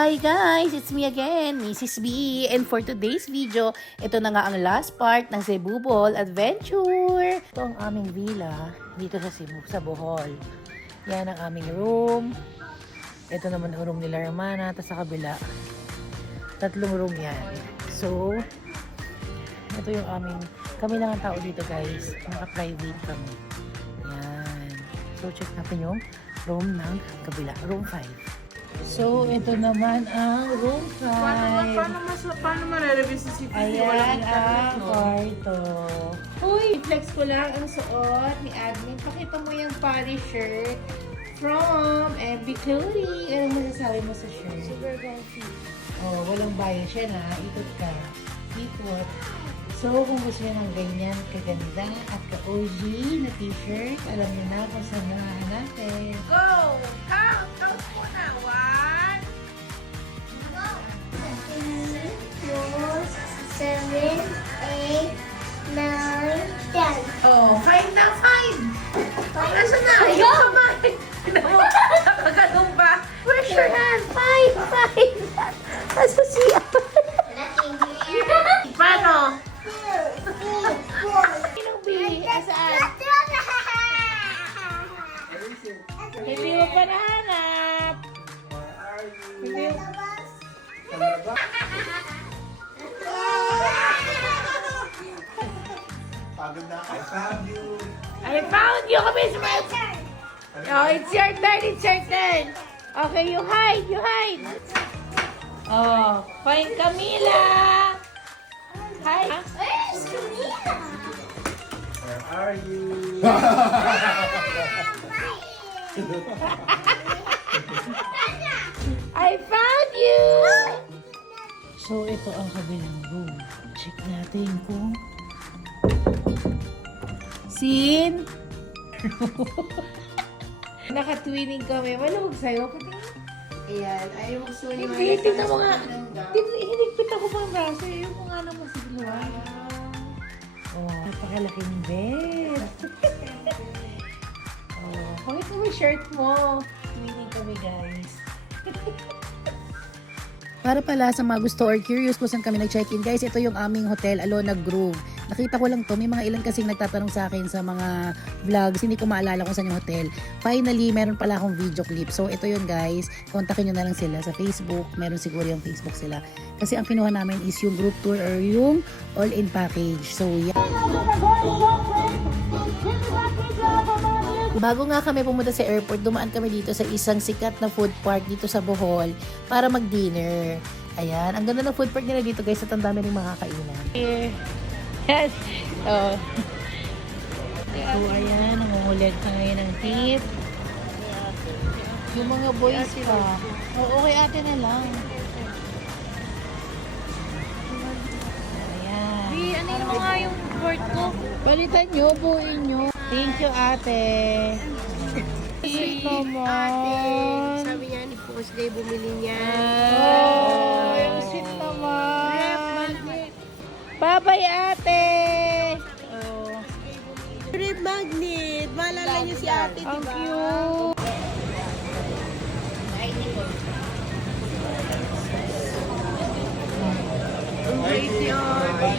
Hi guys! It's me again, Mrs. B. And for today's video, ito na nga ang last part ng Cebu Bohol Adventure. Ito ang aming villa dito sa Cebu, sa Bohol. Yan ang aming room. Ito naman ang room nila Romana. Tapos sa kabila, 3 room yan. So, ito yung kami lang ang tao dito guys. Naka-private kami. Yan. So, check natin yung room ng kabila. Room 5. So, ito naman ang room 5. Paano marereview sa CCTV? Ayan ang kwarto. Uy, flex ko lang ang suot ni admin. Pakita mo yung party shirt from MB Clothing. Ano masasabi mo sa shirt? Super comfy. Oh, walang bayan siya na. Ikot ka. Ikot. So, kung gusto niyo ng ganyan kaganda at ka-OG na t-shirt, alam niyo na kung saan nyo hahanapin. Go! Count! Count mo na! 1, 2, 4, 7, 8, 9, 10. oh, 5 na! 5! Asa na? Yung kamay! Nakaganong ba? Where's your hand? 5! Asa siya? Paano? Sinong bili? Asaan? Hindi mo pa nahanap. Hindi mo. I found you! Kami sa my... Oh, it's your turn! It's your turn! Okay, you hide! You hide! Oh, find Camila! Hi! Where's Camila? Where are you? I found you! So, ito ang kabilang room. Check natin kung... Sin! Naka-twinning kami. Malamag sa'yo. Ayan, ayaw mo gusto niyo. Hindi, tignan mo nga. Dito, hinigpit ako pa ang braso. Ayaw mo nga na masiglo. Oh, napakalaking bed. Oh, pakita mo yung shirt mo. Twinning kami, guys. Para pala sa mga gusto or curious kung saan kami nag-check-in, guys, ito yung aming hotel, Alona Grove. Nakita ko lang to, may mga ilan kasing nagtatanong sa akin sa mga vlogs, hindi ko maalala kung saan yung hotel. Finally, meron pala akong video clip. So, ito yun guys, kontakin nyo na lang sila sa Facebook, meron siguro yung Facebook sila. Kasi ang kinuha namin is yung group tour or yung all-in package. So, yeah. Bago nga kami pumunta sa airport, dumaan kami dito sa isang sikat na food park dito sa Bohol para mag-dinner. Ayan, ang ganda ng food park nila dito guys at ang dami rin makakainan. Yes. Oh. So, ayan, nangungulit na ngayon ng tip. Yung mga boys pa. Oh, okay ate na lang. Ayan. Ano mo nga yung word ko? Balitan nyo, buuin nyo. Thank you, ate. Sweet naman. Sabi niya ni Post Day bumili niya. Oh, yung sweet naman. Bye-bye, ate. Oh, Red magnet. Maalala niyo si ate, ang diba? cute. Ang great ni ate.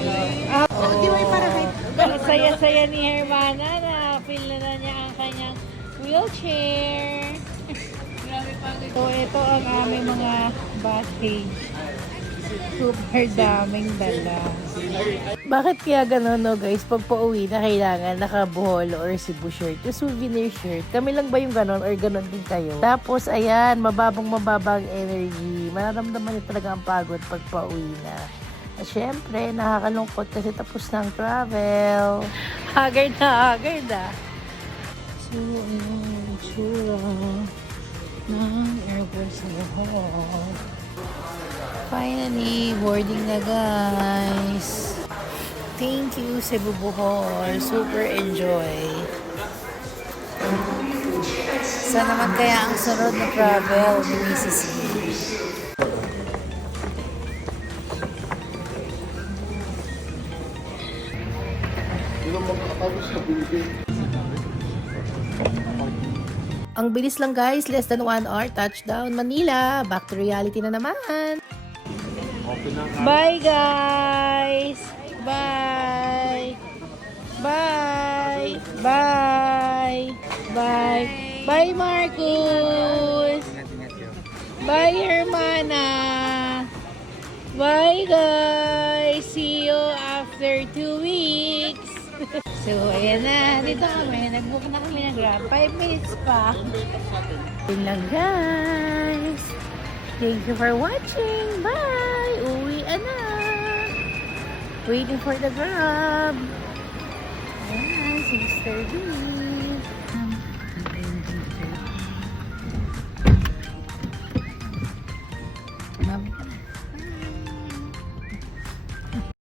Oh, Di ba yung para kahit... ang saya-saya ni Hermana na feel na niya ang kanyang wheelchair. So, ito ang aming mga baggage. Super daming dala. Bakit kaya gano'n, no, guys? Pag pauwi na kailangan naka-Bohol or Cebu shirt. Yung souvenir shirt. Kami lang ba yung gano'n or gano'n din kayo? Tapos, ayan, mababang energy. Mararamdaman niyo talaga ang pagod pag pauwi na. At syempre, nakakalungkot kasi tapos ng travel. Haggard na, haggard ah. So, ayan yung tsura ng airport sa Bohol. Finally, boarding na guys. Thank you, Cebu Bohol. Super enjoy. Saan naman kaya ang sunod na travel ni Mrs. B? Ang bilis lang guys, less than 1 hour, touchdown Manila. Back to reality na naman. Open na. Bye, guys! Bye! Bye! Bye! Bye! Bye, Marcus! Bye, Hermana! Bye, guys! See you after 2 weeks! So, ayan na. Dito kami. Nag-book na kami ng Grab. 5 minutes pa. Yun lang, guys. Thank you for watching. Bye! Uwi na. Waiting for the Grab. Ayan, 6:30.